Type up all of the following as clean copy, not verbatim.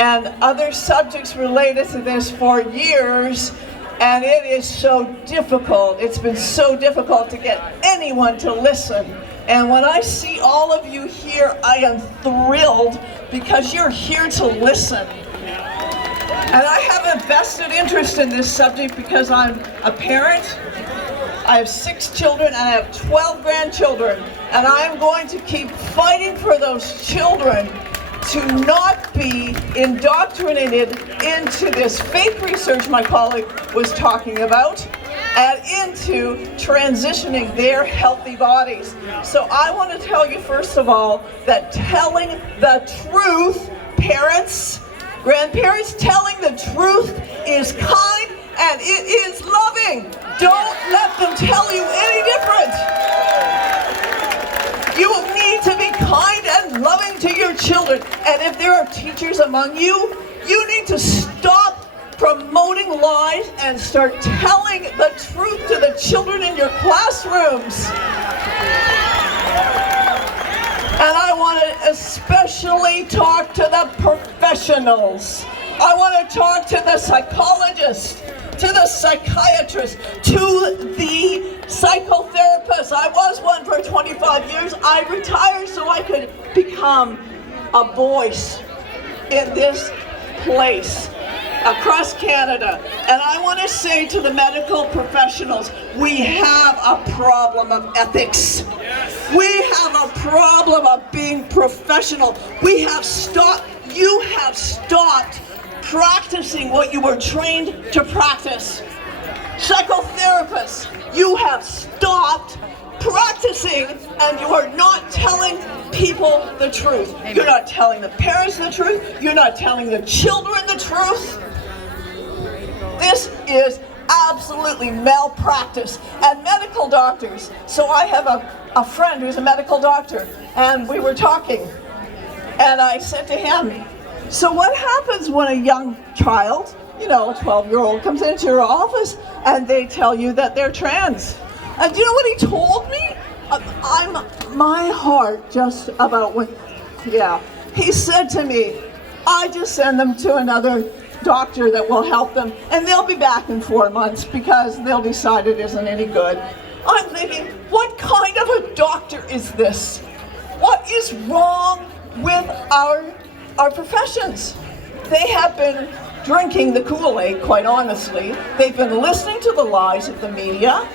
and other subjects related to this for years, and it is so difficult. It's been so difficult to get anyone to listen. And when I see all of you here, I am thrilled because you're here to listen. And I have a vested interest in this subject because I'm a parent. I have 6 children and I have 12 grandchildren. And I'm going to keep fighting for those children to not be indoctrinated into this fake research my colleague was talking about and into transitioning their healthy bodies. So I want to tell you first of all that telling the truth, parents, grandparents, telling the truth is kind and it is loving. Don't let them tell you any different. You need to be kind and loving to your children. And if there are teachers among you, you need to stop promoting lies and start telling the truth to the children in your classrooms. And I want to especially talk to the professionals. I want to talk to the psychologists, to the psychiatrists, to the psychotherapists. I was one for 25 years. I retired so I could become a voice in this place across Canada. And I want to say to the medical professionals, we have a problem of ethics. We have a problem of being professional. You have stopped practicing what you were trained to practice. Psychotherapists, you have stopped practicing and you are not telling people the truth. You're not telling the parents the truth. You're not telling the children the truth. This is absolutely malpractice. And medical doctors, so I have a friend who's a medical doctor, and we were talking, and I said to him, so what happens when a young child, a 12-year-old, comes into your office and they tell you that they're trans? And do you know what he told me? My heart just about went, yeah. He said to me, I just send them to another doctor that will help them, and they'll be back in 4 months because they'll decide it isn't any good. I'm thinking, what kind of a doctor is this? What is wrong with our professions? They have been drinking the Kool-Aid, quite honestly. They've been listening to the lies of the media,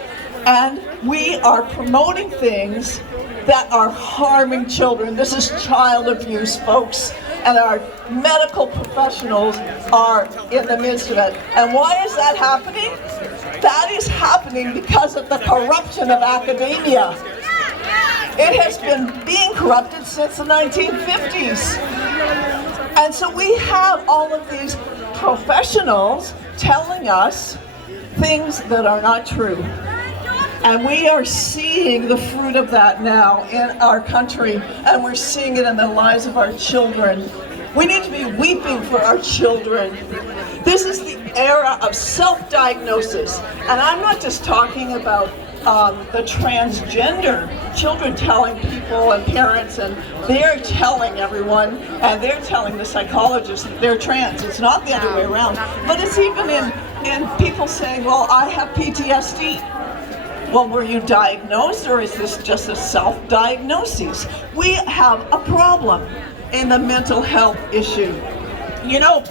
and we are promoting things that are harming children. This is child abuse, folks, and our medical professionals are in the midst of it. And why is that happening? That is happening because of the corruption of academia. It has been being corrupted since the 1950s. And so we have all of these professionals telling us things that are not true. And we are seeing the fruit of that now in our country, and we're seeing it in the lives of our children. We need to be weeping for our children. This is the era of self-diagnosis. And I'm not just talking about the transgender children telling people and parents, and they're telling everyone, and they're telling the psychologists that they're trans. It's not the other way around. But it's even in people saying, well, I have PTSD. Well, were you diagnosed, or is this just a self-diagnosis? We have a problem in the mental health issue.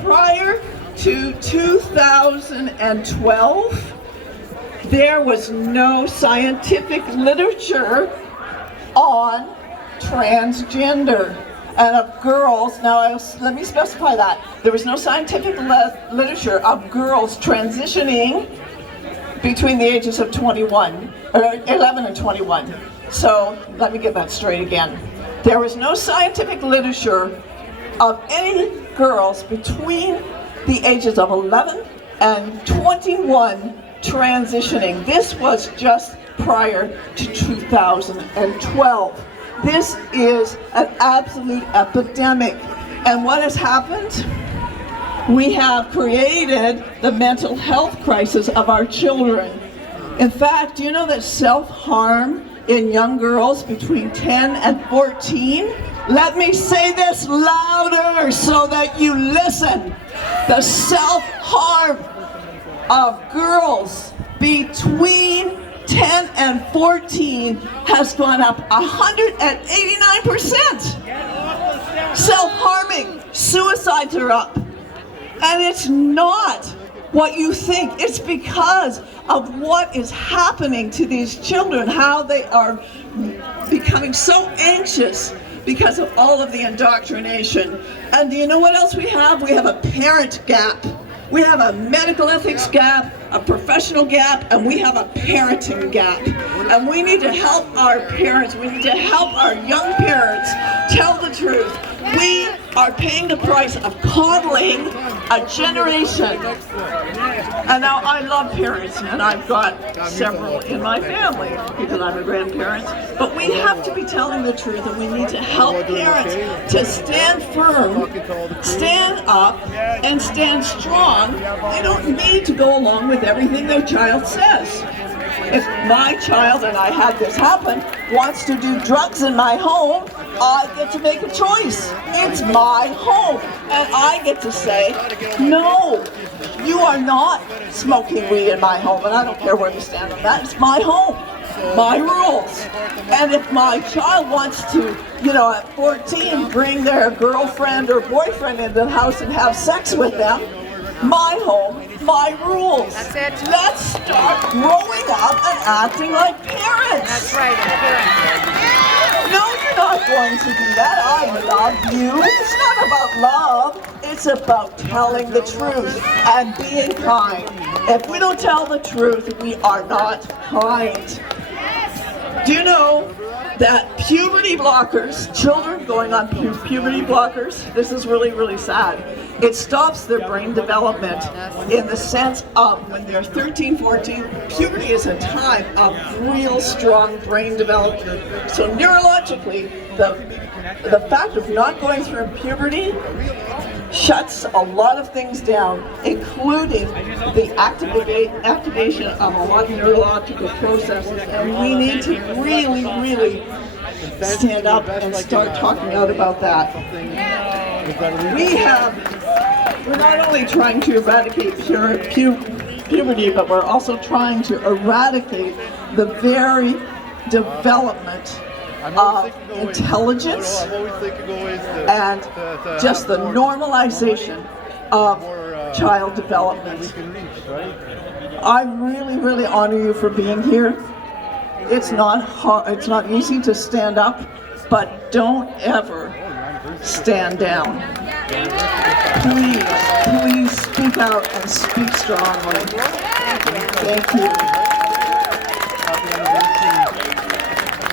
Prior to 2012, there was no scientific literature on transgender and of girls. Now, let me specify that. There was no scientific literature of girls transitioning between the ages of 11 and 21. So let me get that straight again. There was no scientific literature of any girls between the ages of 11 and 21 transitioning. This was just prior to 2012. This is an absolute epidemic. And what has happened? We have created the mental health crisis of our children. In fact, do you know that self-harm in young girls between 10 and 14 Let me say this louder so that you listen. The self-harm of girls between 10 and 14 has gone up 189%. Self-harming, suicides are up. And it's not what you think. It's because of what is happening to these children, how they are becoming so anxious because of all of the indoctrination. And do you know what else we have? We have a parent gap. We have a medical ethics gap, a professional gap, and we have a parenting gap. And we need to help our parents, we need to help our young parents tell the truth. We are paying the price of coddling a generation. And now I love parents, and I've got several in my family because I'm a grandparent. But we have to be telling the truth, and we need to help parents to stand firm, stand up, and stand strong. They don't need to go along with everything their child says. If my child, and I had this happen, wants to do drugs in my home, I get to make a choice. It's my home. And I get to say, no, you are not smoking weed in my home. And I don't care where you stand on that. It's my home, my rules. And if my child wants to, at 14, bring their girlfriend or boyfriend into the house and have sex with them, my home, my rules. That's it. Let's start growing up and acting like parents. That's right, No, you're not going to do that. I love you. It's not about love. It's about telling the truth and being kind. If we don't tell the truth, we are not kind. Do you know that puberty blockers, children going on puberty blockers, this is really, really sad. It stops their brain development in the sense of when they're 13, 14, puberty is a time of real strong brain development. So neurologically, the fact of not going through puberty shuts a lot of things down, including the activation of a lot of neurological processes, and we need to really, really stand up and start talking out about that. We're not only trying to eradicate puberty, but we're also trying to eradicate the very development of intelligence and just the normalization of child development. I really, really honor you for being here. It's not hard, it's not easy to stand up, but don't ever stand down. Please speak out and speak strongly. Thank you.